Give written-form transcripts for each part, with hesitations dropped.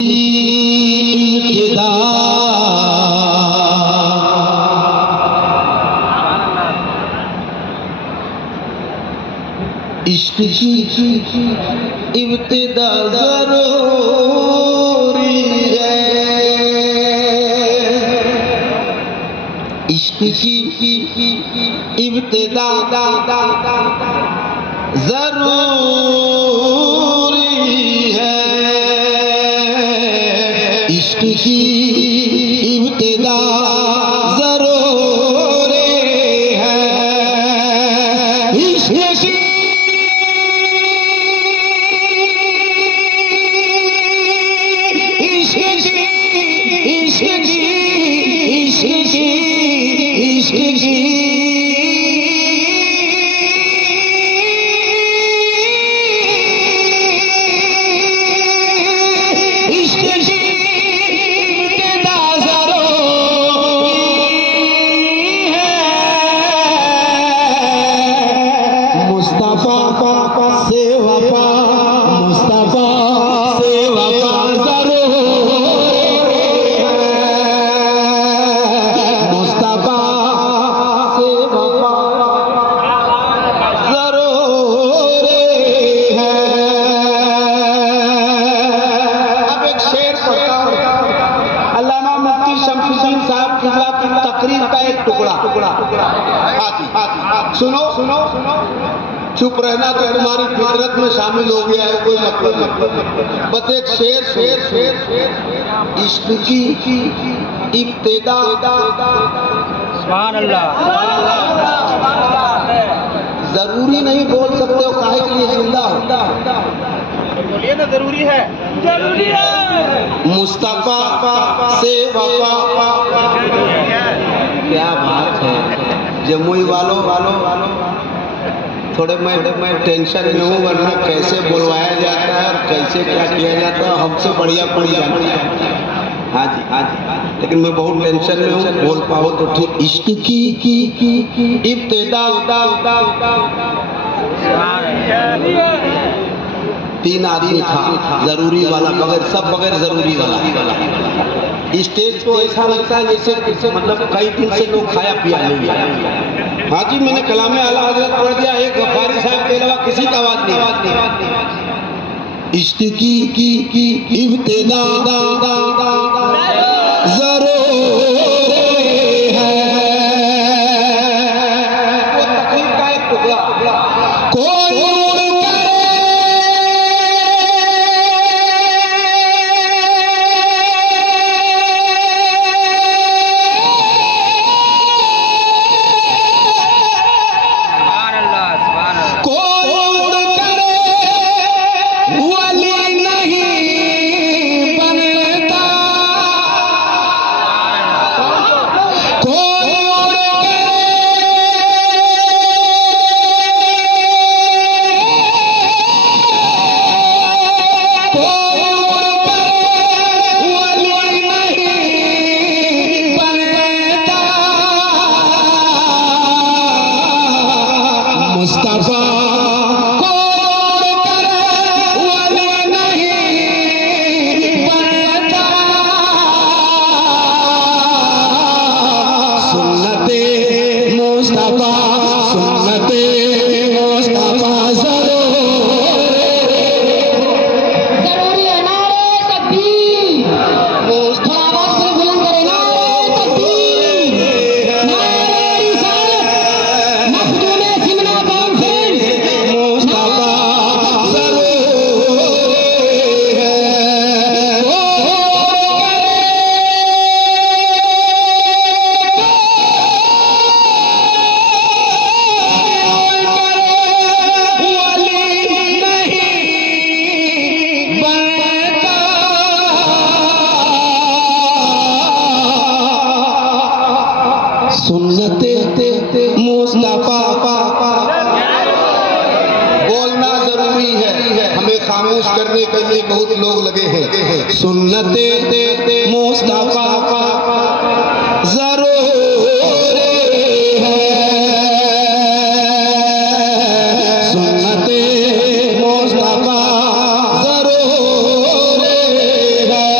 इब्तिदा इश्क की इब्तिदा जरूरी है, इश्क की इब्तिदा जरूरी है, इश्क की इब्तिदा जरूरी है, इश्क की तकरीर का एक टुकड़ा सुनो सुनो सुनो, चुप रहना तो तुम्हारी फितरत में शामिल हो गया है, कोई मतलब बस एक शेर शेर शेर इश्क की इब्तिदा सुभान अल्लाह। जरूरी नहीं बोल सकते हो, काहे के लिए जिंदा हो, बोलिए ना, जरूरी है, जरूरी है। मुस्तफा से वफा, क्या बात है। जमुई वालों थोड़े मैं टेंशन में हूँ, वरना कैसे बुलवाया जाता है और कैसे क्या किया जाता है हमसे बढ़िया पड़ जाता है। हाँ जी हाँ जी, लेकिन मैं बहुत टेंशन में हूँ, बोल पाओ तो ठीक। इश्क की इब्तिदा तीन आदमी था, जरूरी वाला बगैर, सब बगैर जरूरी वाला। स्टेज को ऐसा लगता है जैसे मतलब कई दिन से लोग खाया पिया नहीं है। हाँ जी, मैंने कलामे आला हज़रत पढ़ दिया, एक गफ्फारी साहब के अलावा किसी का आवाज नहीं। इश्क की इब्तिदा जरूरी है, वो तकरीर का एक टुकड़ा। कोई सुन्नते मुस्तफा बोलना जरूरी है, हमें खामोश करने के लिए बहुत लोग लगे हैं। सुन्नते मुस्तफा जरूरी है, सुन्नते मुस्तफा जरूरी है।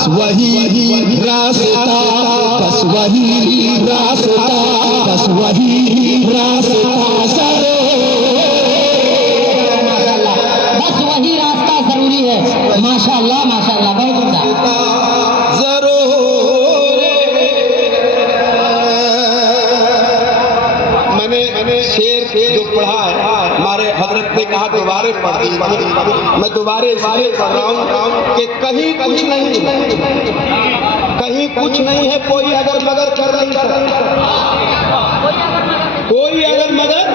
बस वही रास्ता, बस वही रास्ता, बस वही रास्ता बस वही रास्ता जरूरी है। माशाअल्लाह माशाअल्लाह, बहुत अच्छा। मैंने शेर जो पढ़ा है, हमारे हजरत ने कहा दोबारे पढ़ दी, मैं दोबारे इसलिए पढ़ रहा हूँ कि कहीं कुछ नहीं, कहीं कुछ नहीं है, कोई अगर मगर कर नहीं सकता, कोई अगर मगर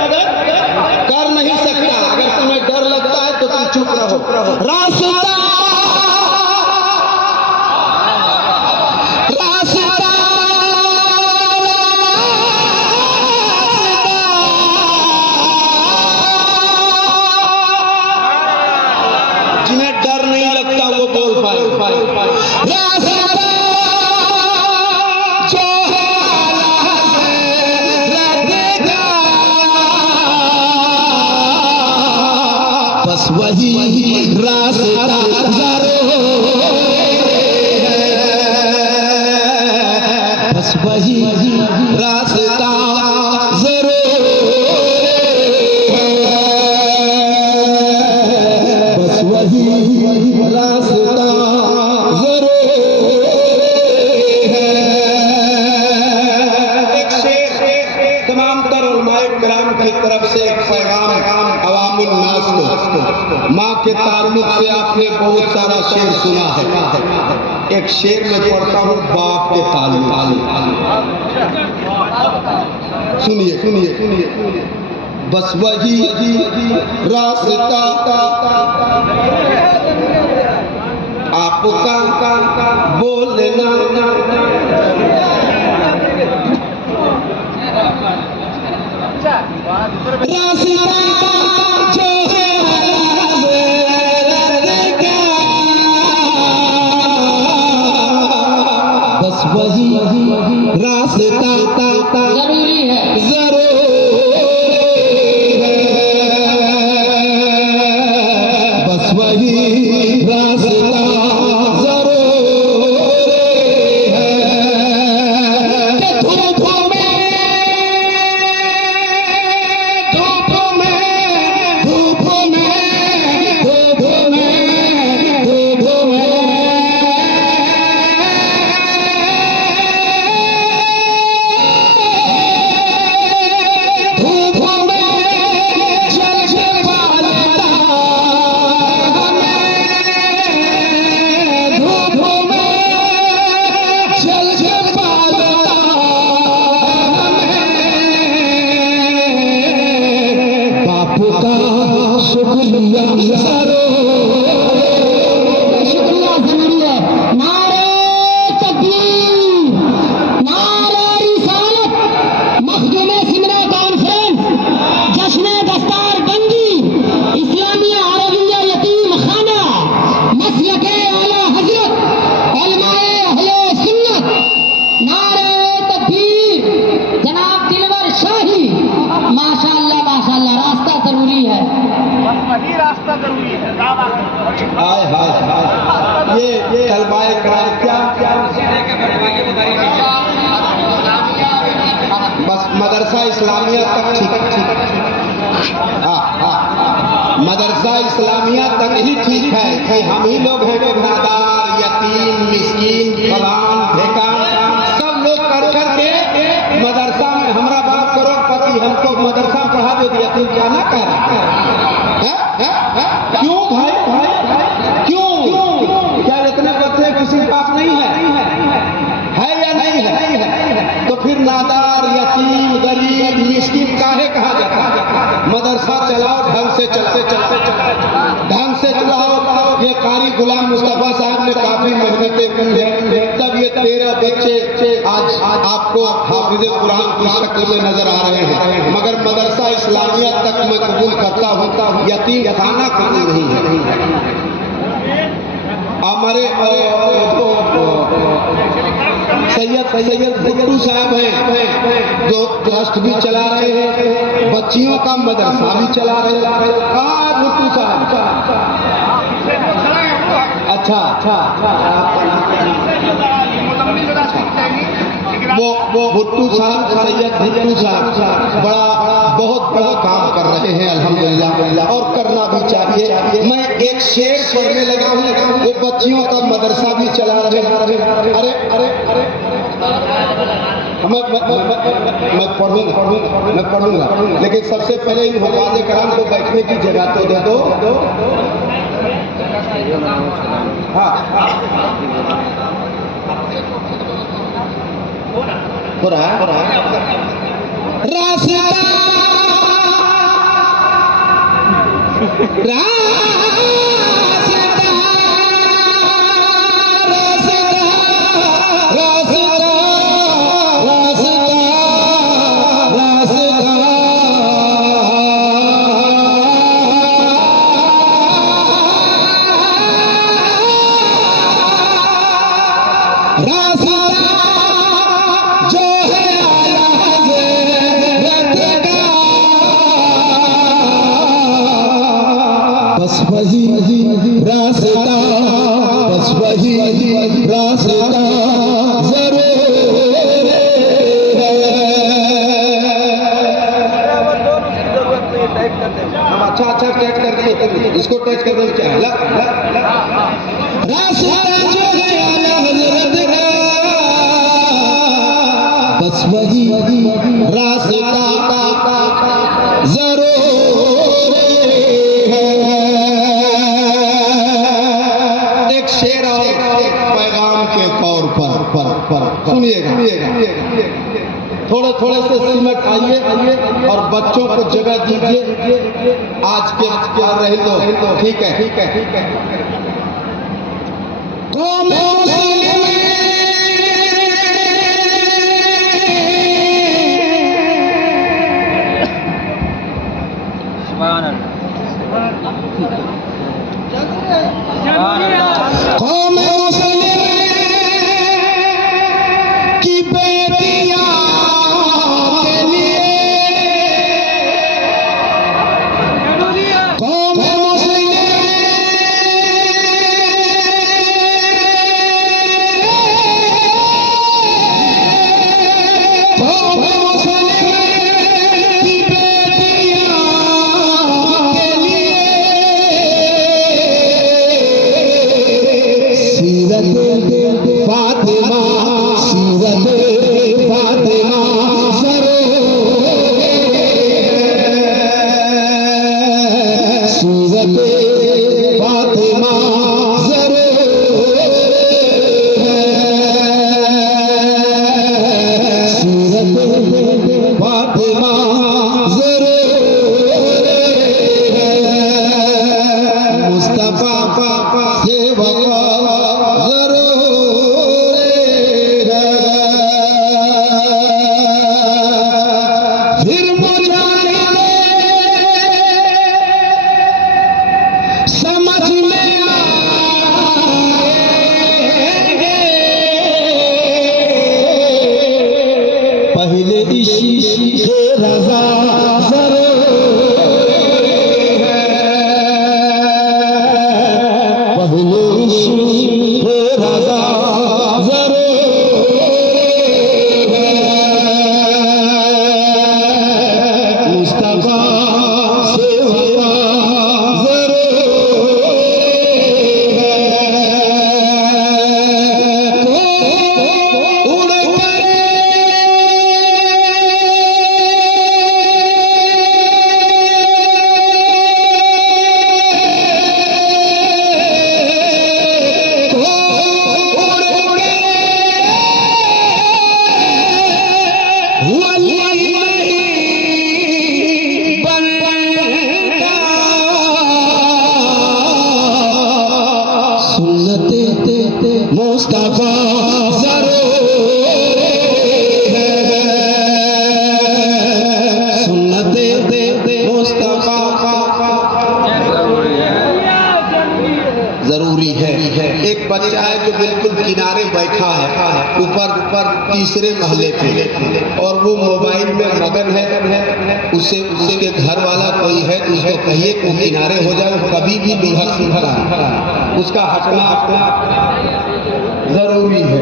कर नहीं सकता। अगर तुम्हें डर लगता है तो तुम चुप रहो। रास्ता जिन्हें डर नहीं लगता वो बोल पाए। जो बस वही रास्ता बस वही रास्ता बस वही रास्ता एक शेर तमाम तर उलमाए किराम की तरफ से एक पैगाम अवामुल नास को। माँ के ताल्लुक से आपने बहुत सारा शेर सुना है, एक शेर में पढ़ता हूँ बाप के ताल्लुक। सुनिए सुनिए सुनिए। बस वही रास्ता आपका बोलना, रास्ता जो है बस वही रास्ता जरूरी है। बस वही रास्ता हाय हाय हाय, ये तलबाए कराम क्या बस मदरसा इस्लामिया तक ठीक। हाँ, मदरसा इस्लामिया तक ही ठीक है कि हम ही लोग हैं नादार, यतीम, मिस्कीन, फलान, बेकार, सब लोग कर करके मदरसा में हमारा बाप करोड़पति हमको मदरसा पढ़ा दो दिया, तुम क्या ना कह रहा है? क्यों भाई क्यों? क्या इतने बच्चे किसी के पास नहीं है या नहीं है? तो फिर नादार, यतीम, गरीब, मिस्किन काहे कहा जाता? मदरसा चलाओ, ढंग से चलाओ। ये कारी गुलाम मुस्तफा साहब ने काफी मेहनतें की है, तब ये 13 बच्चे आज आपको हाफिज़े कुरान की शक्ल में नजर आ रहे हैं। मगर मदरसा इस्लामिया तक मैं कबूल करता हूँ, यतीम खाना कबूल नहीं है। हमारे सैयद भुट्टू साहब हैं जो ट्रस्ट भी चला रहे हैं, बच्चियों का मदरसा भी चला रहे हैं। हाँ भुट्टू साहब, अच्छा वो भुट्टू साहब, सैयद भुट्टू साहब बहुत बड़ा काम कर रहे हैं अल्हम्दुलिल्लाह, और करना भी चाहिए। मैं एक शेर पढ़ने लगा हूँ, वो बच्चियों का मदरसा भी चला रहे हैं। अरे अरे अरे मैं पढ़ूंगा, लेकिन सबसे पहले इन हुफ़ाज़े कराम को बैठने की जगह तो दे दो। हाँ हो रहा है रास्ता बस वही रास्ता, बस वही रास्ता जरूर है। हम अच्छा टैग कर दें, इसको टैग कर दें क्या है? रास्ता जो है आला हज़रत का, बस वही रास्ता जरूर है। एक शेर और पैगाम के तौर पर सुनिएगा। थोड़े से सिमट आइए और बच्चों को जगह दीजिए। आज के रहे तो ठीक है। कौम मुस्लिम की बेटियां के लिए, कौम मुस्लिम की बेटियां के लिए सीरत फातिमा पहले इश्क़ रज़ा ज़रूर है, पहले इश्क़ रज़ा ज़रूर है। मुस्तफ़ा से वफ़ा ज़रूर है। उड़ मुस्तफ़ा ज़रूर है, सुन्नते मुस्तफ़ा ज़रूरी है। एक बच्चा है जो बिल्कुल किनारे बैठा है ऊपर तीसरे महले पे, और वो मोबाइल में मगन है। उसके घर वाला कोई है तो उसको कहिए कि किनारे हो जाए, कभी भी लुढ़क सकता है, उसका हटना जरूरी है।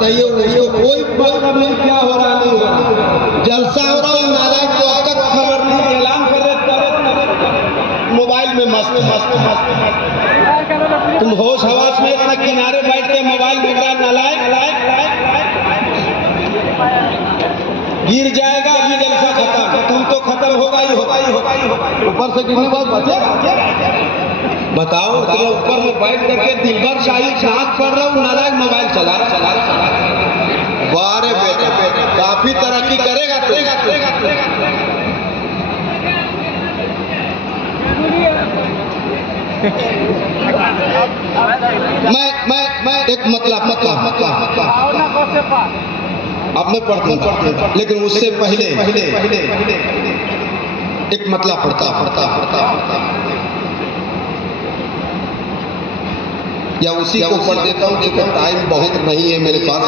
बताइए उसको कोई मतलब नहीं, क्या हो रहा नहीं हो रहा, जलसा हो रहा है, नालायक तो अब तक खबर नहीं, ऐलान कर रहे तब मोबाइल में मस्त मस्त मस्त। तुम होश हवास में अपना किनारे बैठ के मोबाइल देख रहा है, नालायक, गिर जाएगा अभी जलसा खत्म, तुम तो खत्म होगा ही होगा, ऊपर से गिरने बाद बचे। बताओ इतने ऊपर में बैठ करके दिलबर शाही नाच पढ़ रहा हूँ, नालायक मोबाइल चला रहा। वाह रे बेटे, काफी तरक्की करेगा मैं एक मतलब अब मैं पढ़ता, लेकिन उससे पहले एक मतलब पढ़ता या उसी को पढ़ देता हूँ, क्योंकि टाइम बहुत नहीं है मेरे पास।